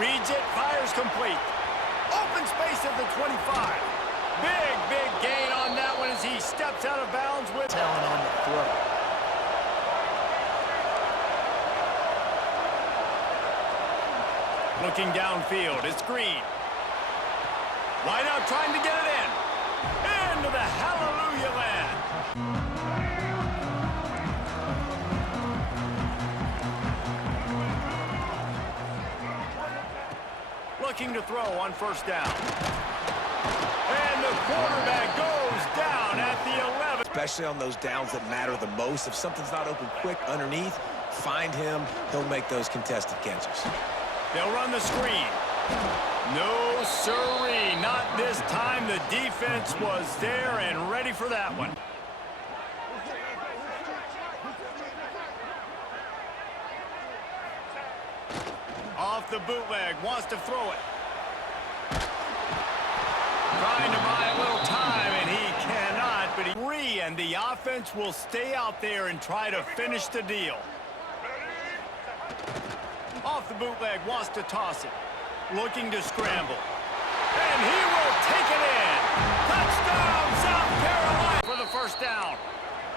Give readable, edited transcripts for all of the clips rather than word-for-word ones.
Reads it, fires complete. Open space at the 25. Big gain on that one as he steps out of bounds with talent on the throw. Looking downfield, it's Green. Wide out trying to get it in. Into the hallelujah land. Looking to throw on first down. And the quarterback goes down at the 11. Especially on those downs that matter the most. If something's not open quick underneath, find him. He'll make those contested catches. They'll run the screen. No, sirree, not this time. The defense was there and ready for that one. Off the bootleg, wants to throw it. Trying to buy a little time, and he cannot, but and the offense will stay out there and try to finish the deal. Off the bootleg, wants to toss it. Looking to scramble. And he will take it in. Touchdown, South Carolina for the first down.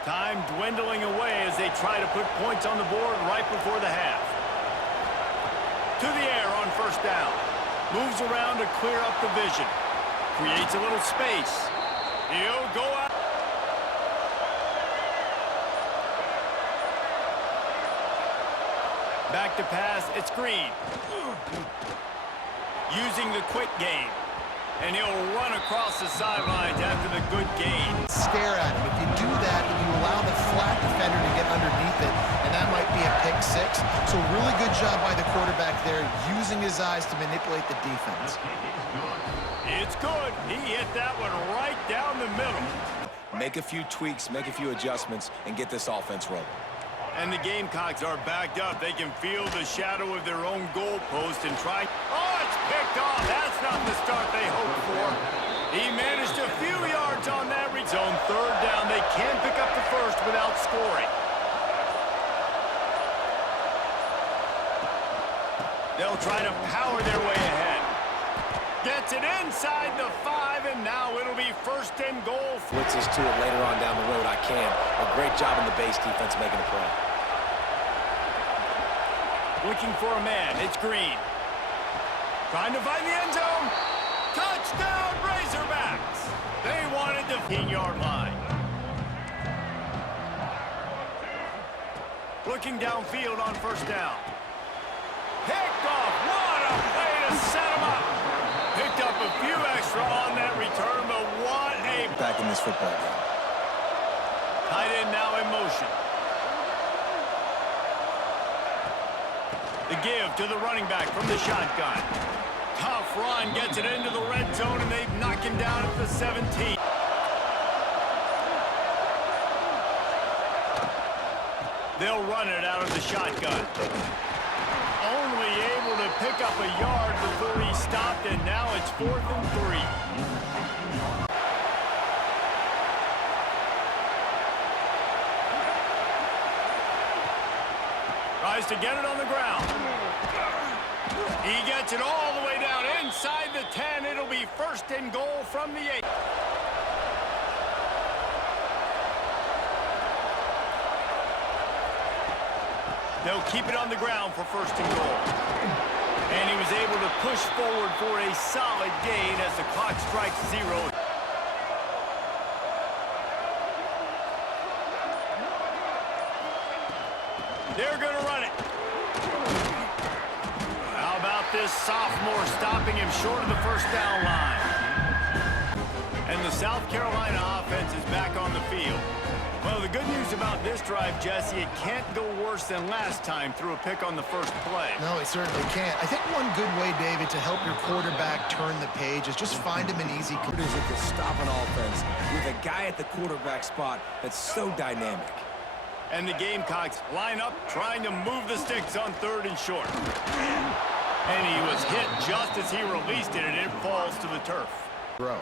Time dwindling away as they try to put points on the board right before the half. To the air on first down. Moves around to clear up the vision. Creates a little space. He'll go out. Back to pass, it's Green. Using the quick game. And he'll run across the sidelines after the good gain. Stare at him. If you do that, then you allow the flat defender to get underneath it, and that might be a pick six. So really good job by the quarterback there, using his eyes to manipulate the defense. It's good. He hit that one right down the middle. Make a few tweaks, make a few adjustments, and get this offense rolling. And the Gamecocks are backed up. They can feel the shadow of their own goalpost and try. Oh, it's picked off. That's not the start they hoped for. He managed a few yards on that zone. Third down. They can pick up the first without scoring. They'll try to power their way ahead. Gets it inside the 5, and now it'll be first and goal. Blitzes to it later on down the road, I can. A great job in the base defense making a play. Looking for a man, it's Green. Trying to find the end zone. Touchdown, Razorbacks. They wanted the 15-yard line. Looking downfield on first down. Picked off. What a play to set him up. Picked up a few extra on that return, but what a... Back in this football game. Tight end now in motion. The give to the running back from the shotgun. Tough run, gets it into the red zone, and they knock him down at the 17. They'll run it out of the shotgun. Only able to pick up a yard before he stopped, and now it's 4th and 3. Tries to get it on the ground. He gets it all the way down inside the 10. It'll be first and goal from the 8. They'll keep it on the ground for first and goal. And he was able to push forward for a solid gain as the clock strikes 0. They're going to run it. How about this sophomore stopping him short of the first down line? And the South Carolina offense is back on the field. Well, the good news about this drive, Jesse, it can't go worse than last time through a pick on the first play. No, it certainly can't. I think one good way, David, to help your quarterback turn the page is just find him an easy... It to stop an offense with a guy at the quarterback spot that's so dynamic. And the Gamecocks line up trying to move the sticks on 3rd and short. And he was hit just as he released it, and it falls to the turf. Bro.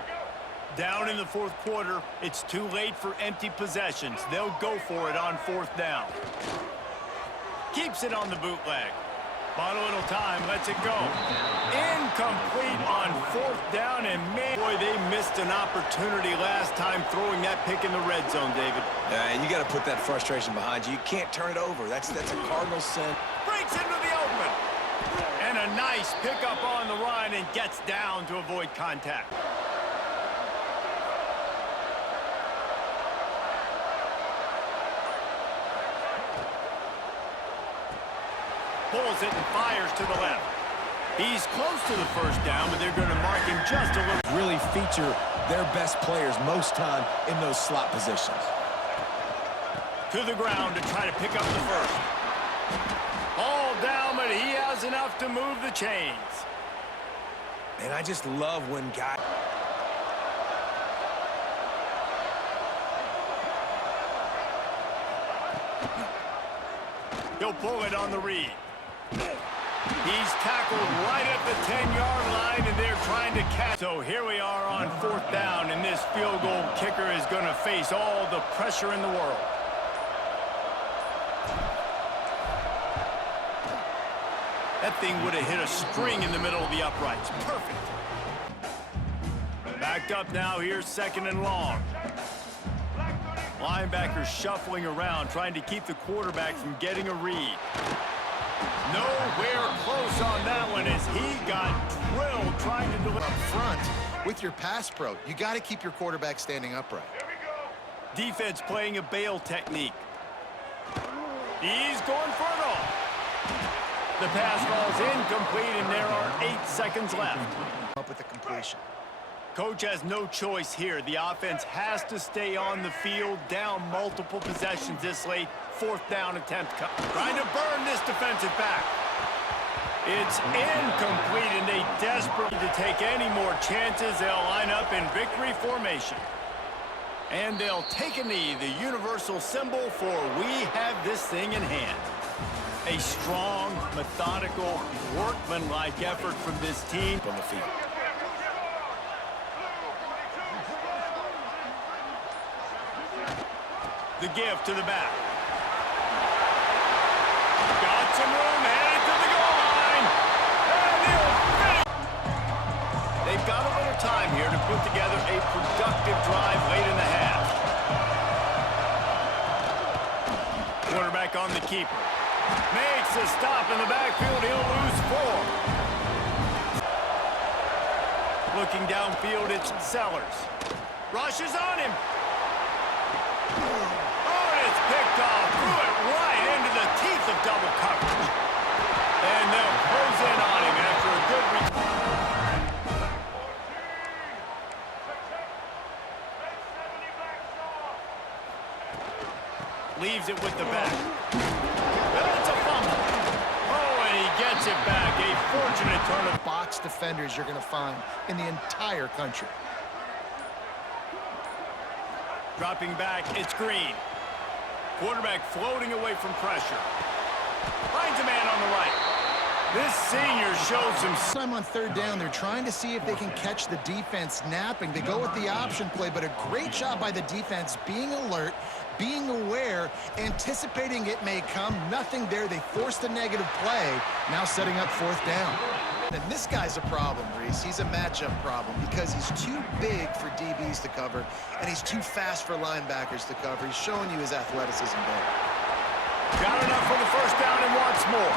Down in the 4th quarter, it's too late for empty possessions. They'll go for it on 4th down. Keeps it on the bootleg. Bought a little time, lets it go. Incomplete on 4th down, and man, boy, they missed an opportunity last time throwing that pick in the red zone, David. And you got to put that frustration behind you. You can't turn it over. That's a Cardinal sin. Breaks into the open. And a nice pickup on the run and gets down to avoid contact. Pulls it and fires to the left. He's close to the first down, but they're going to mark him just a little. Really feature their best players most time in those slot positions. To the ground to try to pick up the first. All down, but he has enough to move the chains. And I just love when guys... He'll pull it on the read. He's tackled right at the 10-yard line, and they're trying to catch. So here we are on 4th down, and this field goal kicker is going to face all the pressure in the world. That thing would have hit a string in the middle of the uprights. Perfect. Backed up now. Here's 2nd and long. Linebackers shuffling around, trying to keep the quarterback from getting a read. Nowhere close on that one as he got drilled trying to deliver. Up front with your pass pro, you got to keep your quarterback standing upright. Defense playing a bail technique. He's going for it all. The pass falls incomplete, and there are 8 seconds left. Up with the completion. Coach has no choice here. The offense has to stay on the field, down multiple possessions this late. 4th down attempt. Trying to burn this defensive back. It's incomplete, and they desperately to take any more chances. They'll line up in victory formation. And they'll take a knee, the universal symbol for we have this thing in hand. A strong, methodical, workmanlike effort from this team on the field. The give to the back. Got some room, headed to the goal line. And he'll finish. They've got a little time here to put together a productive drive late in the half. Quarterback on the keeper. Makes a stop in the backfield. He'll lose 4. Looking downfield, it's Sellers. Rushes on him. Picked off, threw it right into the teeth of double coverage. And they'll close in on him after a good leaves it with the back. That's a fumble. Oh, and he gets it back. A fortunate turn of box defenders you're going to find in the entire country. Dropping back, it's Green. Quarterback floating away from pressure. Finds a man on the right. This senior shows some... Time on 3rd down, they're trying to see if they can catch the defense snapping. They go with the option play, but a great job by the defense being alert, being aware, anticipating it may come. Nothing there. They forced a negative play, now setting up 4th down. And this guy's a problem, Reese. He's a matchup problem because he's too big for DBs to cover, and he's too fast for linebackers to cover. He's showing you his athleticism there. Got enough for the first down and wants more.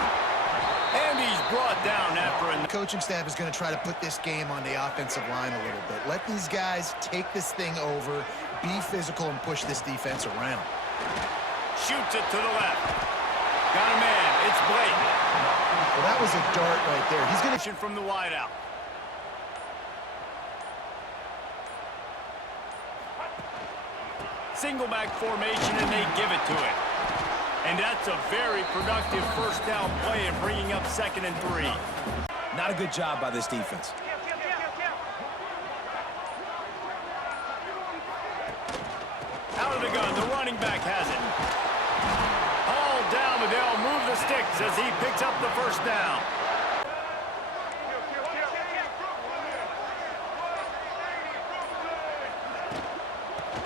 And he's brought down after The coaching staff is going to try to put this game on the offensive line a little bit. Let these guys take this thing over, be physical, and push this defense around. Shoots it to the left. Got a man. It's Blake. Well, that was a dart right there. He's going to shoot from the wideout. Single back formation, and they give it to him. And that's a very productive first down play and bringing up 2nd and 3. Not a good job by this defense. Out of the gun, the running back has it. All down, but they'll move the sticks as he picks up the first down.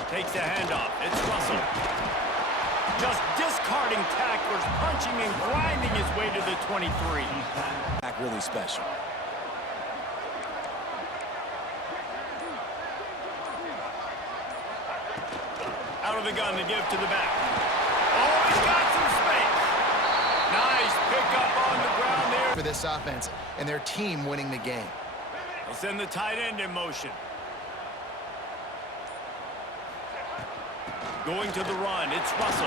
Takes the handoff. It's Russell. Just Discarding tacklers, punching and grinding his way to the 23. Really special. Out of the gun to give to the back. Oh, he's got some space. Nice pickup on the ground there. For this offense and their team winning the game. They'll send the tight end in motion. Going to the run, it's Russell.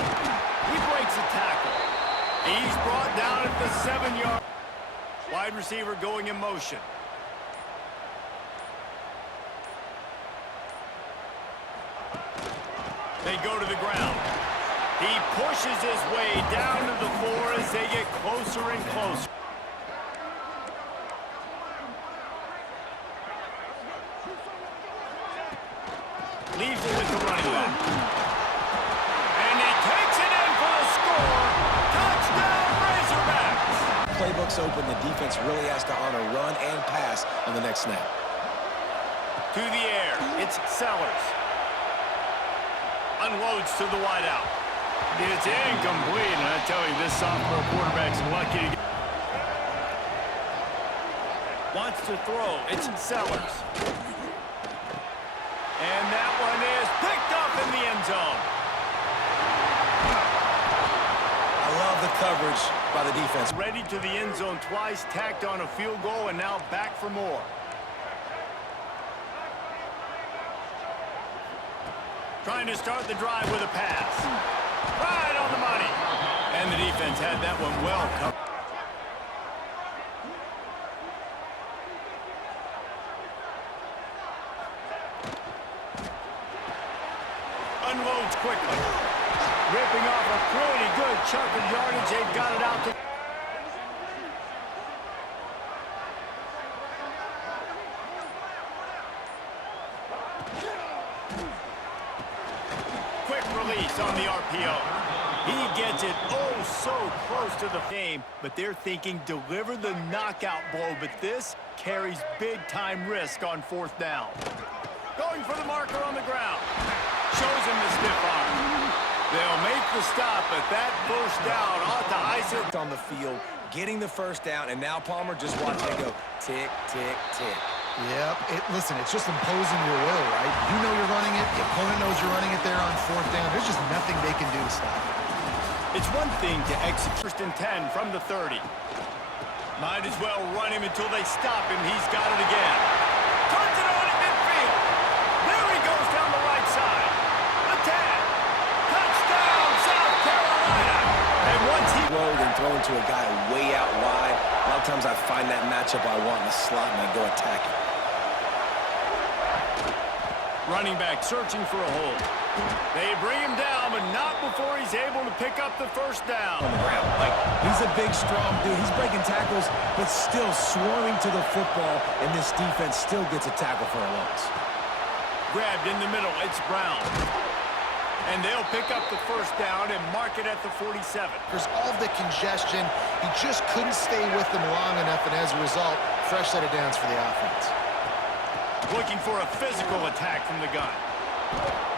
He breaks a tackle. He's brought down at the 7-yard. Wide receiver going in motion. They go to the ground. He pushes his way down to the 4 as they get closer and closer. Leaves it with the running back. And he takes it in for the score. Touchdown, Razorbacks. Playbook's open. The defense really has to honor run and pass on the next snap. To the air, it's Sellers. Unloads to the wideout. It's incomplete, and I tell you, this sophomore quarterback's lucky to get... Wants to throw, it's Sellers. And that one is picked up in the end zone. I love the coverage by the defense. Ready to the end zone twice, tacked on a field goal, and now back for more. Trying to start the drive with a pass. Right on the money. And the defense had that one well covered. Unloads quickly. Ripping off a pretty good chunk of yardage. They've got it out to... Quick release on the RPO. He gets it so close to the game, but they're thinking deliver the knockout blow, but this carries big-time risk on 4th down. Going for the marker on the ground. Shows him the stiff arm. They'll make the stop, but that first down ought to ice it. On the field, getting the first down, and now Palmer just watching it go tick, tick, tick. Yep. Listen, it's just imposing your will, right? You know you're running it. The opponent knows you're running it there on 4th down. There's just nothing they can do to stop it. It's one thing to execute 1st and 10 from the 30. Might as well run him until they stop him. He's got it again. Turns it on in midfield. There he goes down the right side. The 10. Touchdown, South Carolina. And once he... And throwing to a guy way out wide. A lot of times I find that matchup I want in the slot, and I go attack it. Running back searching for a hole. They bring him down, but not before he's able to pick up the first down. On the ground. Like, he's a big, strong dude. He's breaking tackles, but still swarming to the football, and this defense still gets a tackle for a loss. Grabbed in the middle, it's Brown. And they'll pick up the first down and mark it at the 47. There's all the congestion. He just couldn't stay with them long enough, and as a result, fresh set of downs for the offense. Looking for a physical attack from the gun.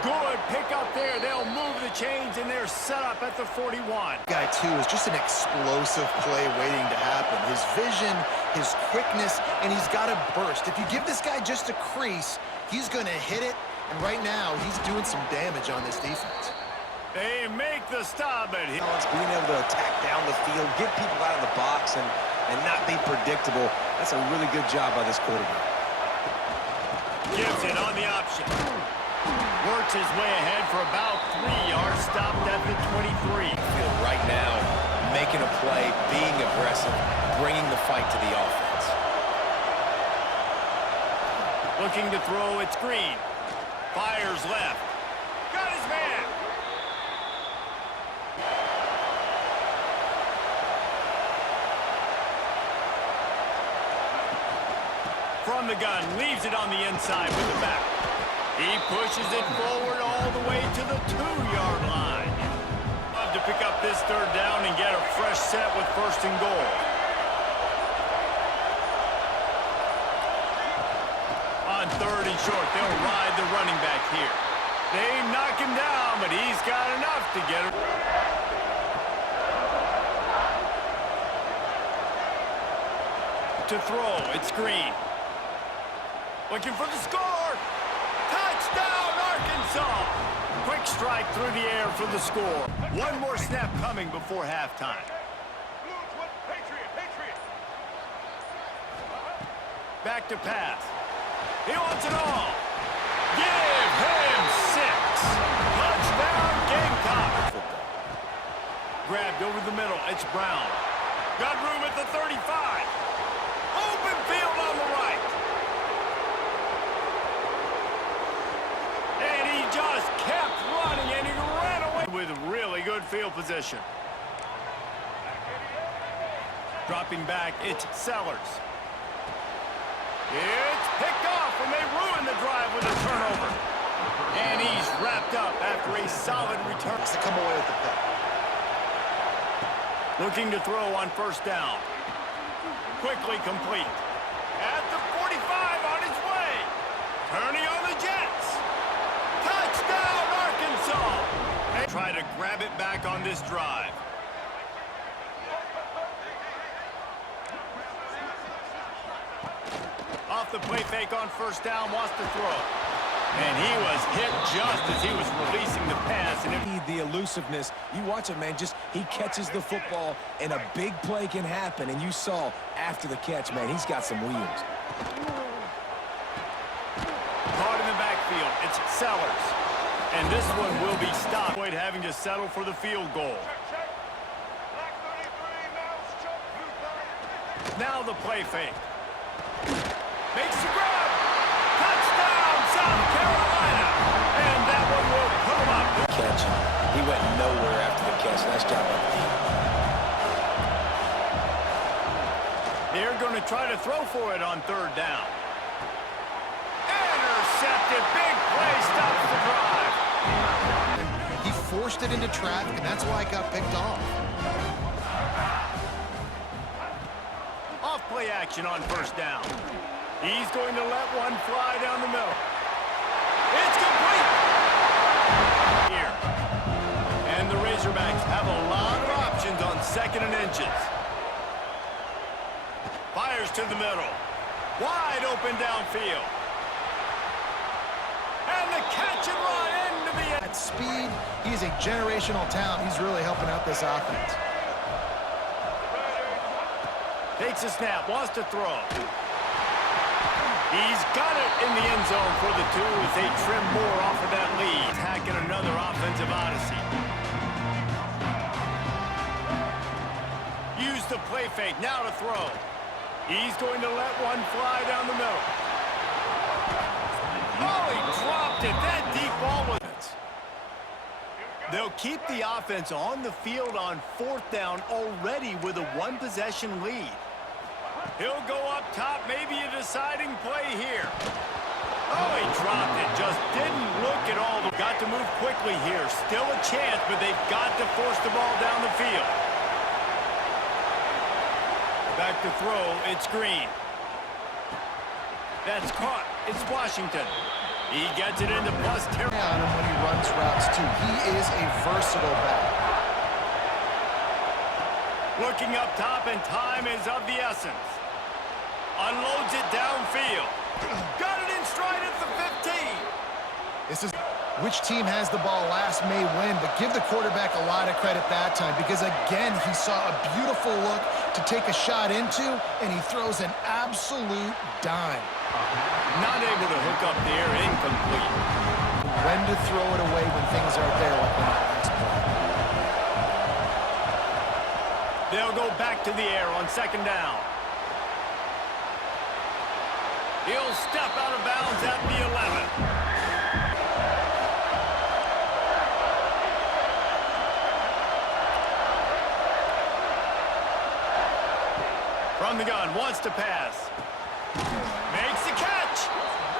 Good pick up there. They'll move the chains, and they're set up at the 41. Guy, too, is just an explosive play waiting to happen. His vision, his quickness, and he's got a burst. If you give this guy just a crease, he's going to hit it, and right now, he's doing some damage on this defense. They make the stop at him. Being able to attack down the field, get people out of the box, and not be predictable, that's a really good job by this quarterback. Gives it on the option. Works his way ahead for about 3 yards, stopped at the 23. Right now, making a play, being aggressive, bringing the fight to the offense. Looking to throw, it's Green. Fires left. Got his man. From the gun, leaves it on the inside with the back. He pushes it forward all the way to the 2-yard line. Love to pick up this 3rd down and get a fresh set with 1st and goal. On 3rd and short, they'll ride the running back here. They knock him down, but he's got enough to get it. To throw, it's Green. Looking for the score. Touchdown, Arkansas. Quick strike through the air for the score. One more snap coming before halftime. Back to pass. He wants it all. Give him 6. Touchdown, Gamecock. Grabbed over the middle. It's Brown. Got room at the 35. Open field on the right. And he just kept running, and he ran away with really good field position. Dropping back, it's Sellers. It's picked off, and they ruin the drive with a turnover. And he's wrapped up after a solid return. To come away with the pick. Looking to throw on first down. Quickly complete. At the 45 on his way. Turning on the Jets. Touchdown, Arkansas. And try to grab it back on this drive. Off the play fake on first down, wants to throw. And he was hit just as he was releasing the pass. And The elusiveness, you watch him, man, just he catches the football and a big play can happen. And you saw after the catch, man, he's got some wheels. Caught in the backfield, it's Sellers. And this one will be stopped. Having to settle for the field goal. Now the play fake. Makes the grab. Touchdown, South Carolina. And that one will put him up. Catch. He went nowhere after the catch. Nice job by the team. They're going to try to throw for it on third down. Intercepted. Big play stops the drive. He forced it into traffic, and that's why it got picked off. Off play action on first down. He's going to let one fly down the middle. It's complete. Here. And the Razorbacks have a lot of options on second and inches. Fires to the middle. Wide open downfield. And the catch and run into the end. At speed, he's a generational talent. He's really helping out this offense. Takes a snap, wants to throw. He's got it in the end zone for the 2 as they trim more off of that lead. Attacking another offensive odyssey. Use the play fake, now to throw. He's going to let one fly down the middle. Oh, he dropped it. That deep ball was it. They'll keep the offense on the field on fourth down already with a one-possession lead. He'll go up top, maybe a deciding play here. Oh, he dropped it. Just didn't look at all. Got to move quickly here. Still a chance, but they've got to force the ball down the field. Back to throw, it's Green. That's caught. It's Washington. He gets it into plus territory. On him when he runs routes, too. He is a versatile back. Looking up top, and time is of the essence. Unloads it downfield. Got it in stride at the 15. This is which team has the ball last may win, but give the quarterback a lot of credit that time because, again, he saw a beautiful look to take a shot into, and he throws an absolute dime. Not able to hook up there, incomplete. When to throw it away when things aren't there like on that last play. They'll go back to the air on second down. He'll step out of bounds at the 11. From the gun, wants to pass. Makes the catch.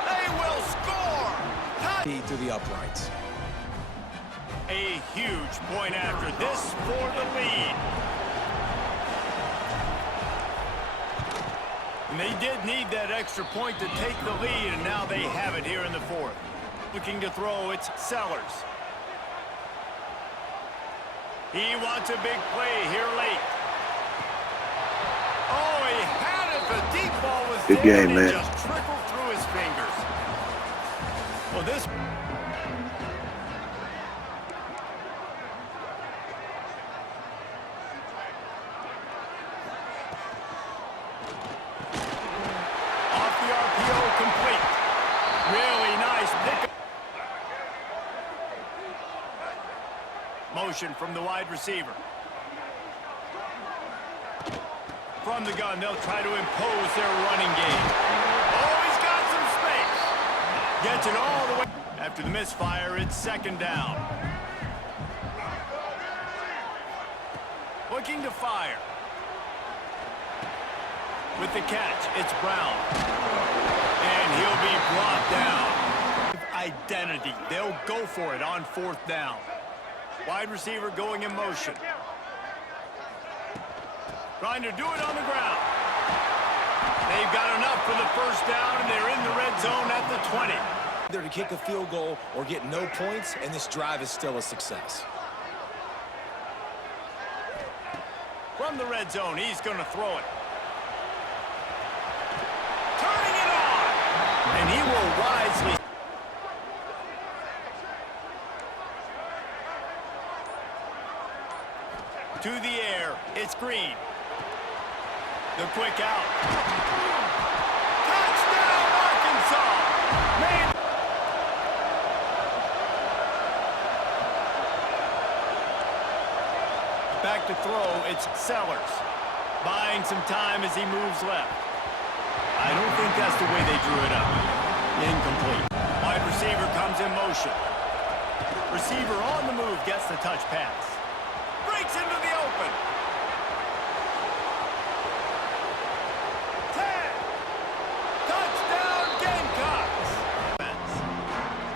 They will score. To the uprights. A huge point after this for the lead. And they did need that extra point to take the lead, and now they have it here in the fourth. Looking to throw, it's Sellers. He wants a big play here late. Oh, he had it, but Good there, game, and it man. just trickled through his fingers. Well, this... Off the RPO, complete. Really nice pick. Motion from the wide receiver. From the gun, they'll try to impose their running game. Oh, he's got some space. Gets it all the way. After the misfire, it's second down. Looking to fire. With the catch, it's Brown. And he'll be brought down. Identity. They'll go for it on fourth down. Wide receiver going in motion. Trying to do it on the ground. They've got enough for the first down, and they're in the red zone at the 20. Either to kick a field goal or get no points, and this drive is still a success. From the red zone, he's going to throw it. Turning it on. And he will wisely. To the air, it's Green. The quick out. Touchdown, Arkansas! Made. Back to throw, it's Sellers. Buying some time as he moves left. I don't think that's the way they drew it up. Incomplete. Wide receiver comes in motion. Receiver on the move gets the touch pass. Breaks into the open. 10. Touchdown, Gamecocks.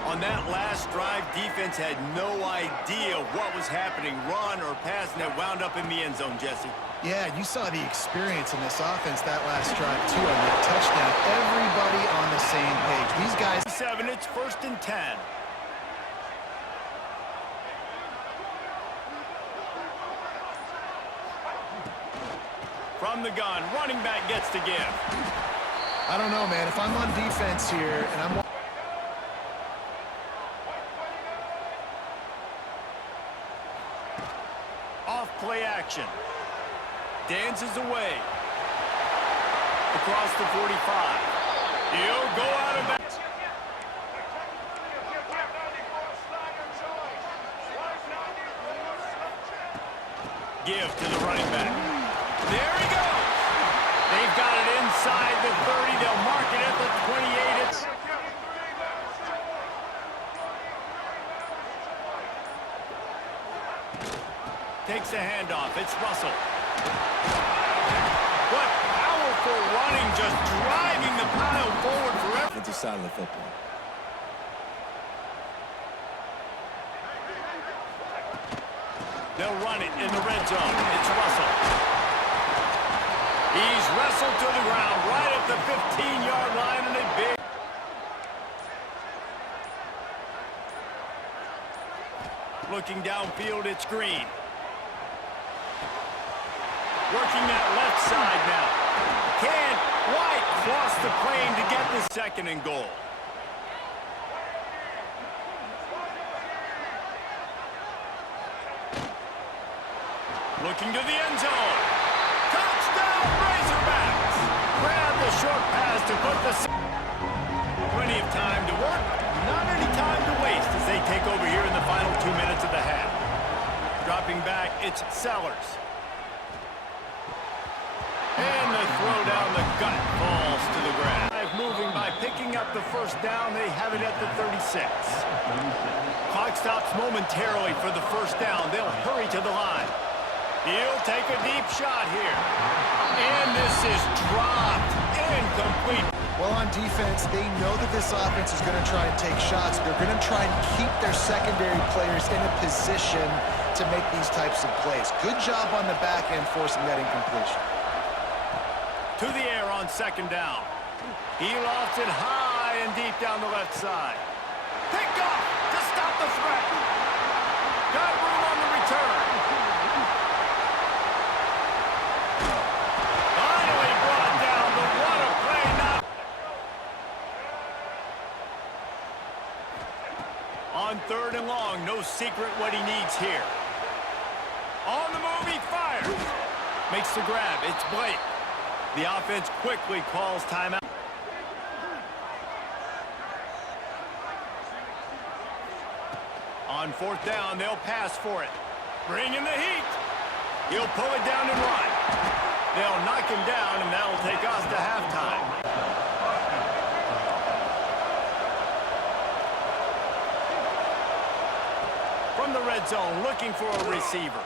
On that last drive, defense had no idea what was happening, run or pass, and it wound up in the end zone, Jesse. Yeah, you saw the experience in this offense that last drive, too, on that touchdown. Everybody on the same page. These guys... 7, it's 1st and 10. From the gun, running back gets to give. I don't know, man. If I'm on defense here and I'm... Off play action. Dances away. Across the 45. He'll go out of bounds. Give to the running back. There he goes. They've got it inside the 30. They'll mark it at the 28. It's... Takes the handoff. It's Russell. What powerful running, just driving the pile forward forever. Defensive side of the football. They'll run it in the red zone. It's Russell. He's wrestled to the ground right at the 15-yard line, and a big... Looking downfield, it's Green. Working that left side now. Can White cross the plane to get the second and goal? Looking to the end zone. Touchdown, Razorbacks! Grab the short pass to put the... Plenty of time to work. Not any time to waste as they take over here in the final 2 minutes of the half. Dropping back, it's Sellers. And the throw down the gut falls to the ground. Moving by picking up the first down. They have it at the 36. Clock stops momentarily for the first down. They'll hurry to the line. He'll take a deep shot here. And this is dropped. Incomplete. Well, on defense, they know that this offense is going to try and take shots. They're going to try and keep their secondary players in a position to make these types of plays. Good job on the back end forcing that incompletion. To the air on second down. He lofts it high and deep down the left side. Picked off to stop the threat. Got room on the return. Finally brought down, but what a play. secret what he needs here. On the move, he fires. Makes the grab. It's Blake. The offense quickly calls timeout. On fourth down, they'll pass for it. Bring in the heat. He'll pull it down and run. They'll knock him down, and that'll take us to halftime. From the red zone, looking for a receiver.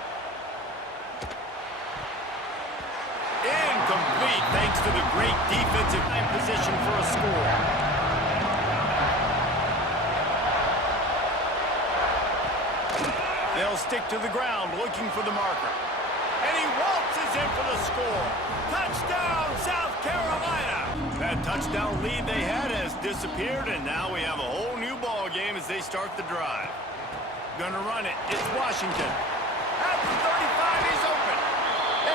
Incomplete, thanks to the great defensive line position for a score. They'll stick to the ground, looking for the marker. And he waltzes in for the score. Touchdown, South Carolina! That touchdown lead they had has disappeared, and now we have a whole new ball game as they start the drive. Gonna run it. It's Washington. At the 35, he's open.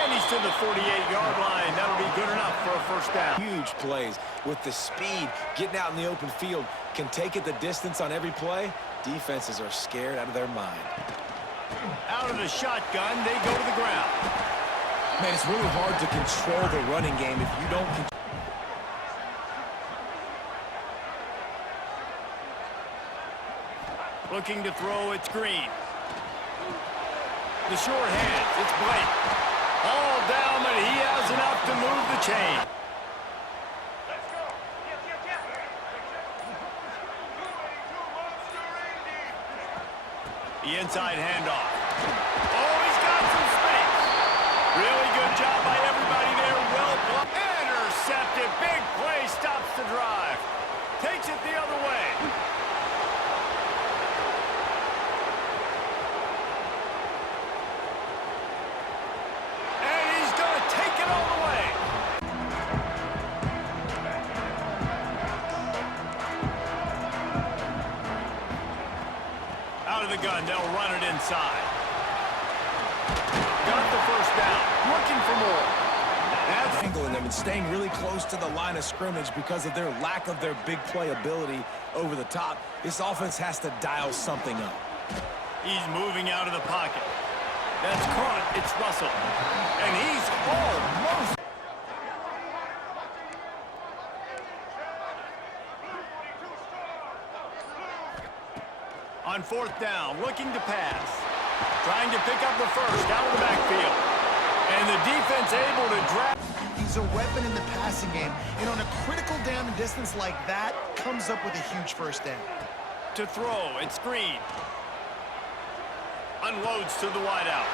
And he's to the 48-yard line. That'll be good enough for a first down. Huge plays with the speed, getting out in the open field, can take it the distance on every play. Defenses are scared out of their mind. Out of the shotgun, they go to the ground. Man, it's really hard to control the running game if you don't control. Looking to throw, it's Green. The short hands, it's Blake. All down, but he has enough to move the chain. The inside handoff. Oh, he's got some space. Really good job by everybody there. Well blocked. Intercepted. Big play stops the drive. Takes it the other way. And he's going to take it all the way. Out of the gun, they'll run it inside. Got the first down. Looking for more. That's Angling them and staying really close to the line of scrimmage because of their lack of their big play ability over the top. This offense has to dial something up. He's moving out of the pocket. That's caught. It's Russell. And he's almost. On fourth down, looking to pass. Trying to pick up the first out of the backfield. And the defense able to drag. He's a weapon in the passing game, and on a critical down and distance like that, comes up with a huge first down. To throw, it's Green. Unloads to the wideout.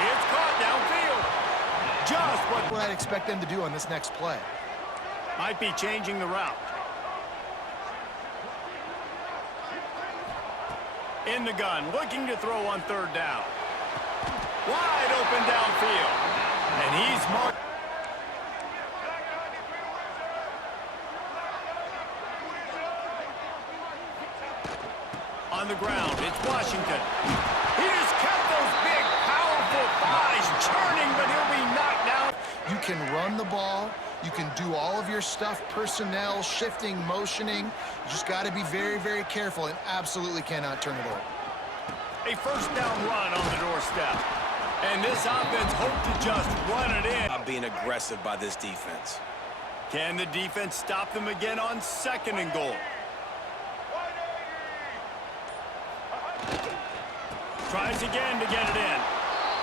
It's caught downfield. Just What I'd expect them to do on this next play. might be changing the route. In the gun, looking to throw on third down. Wide open downfield. And he's marked. On the ground, it's Washington. He just kept those big, powerful thighs churning, but he'll be knocked down. You can run the ball. You can do all of your stuff, personnel, shifting, motioning. You just got to be very, very careful and absolutely cannot turn it over. A first down run on the doorstep. And this offense hoped to just run it in. Not being aggressive by this defense. Can the defense stop them again on second and goal? Tries again to get it in.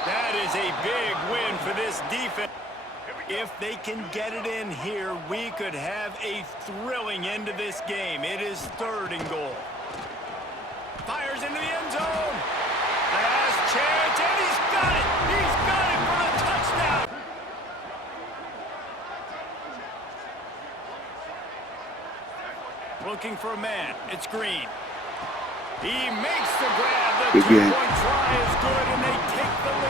That is a big win for this defense. If they can get it in here, we could have a thrilling end to this game. It is third and goal. Fires into the end zone. Last chance, and he's got it. He's got it for a touchdown. Looking for a man. It's Green. He makes the grab. The two-point try is good, and they take the lead.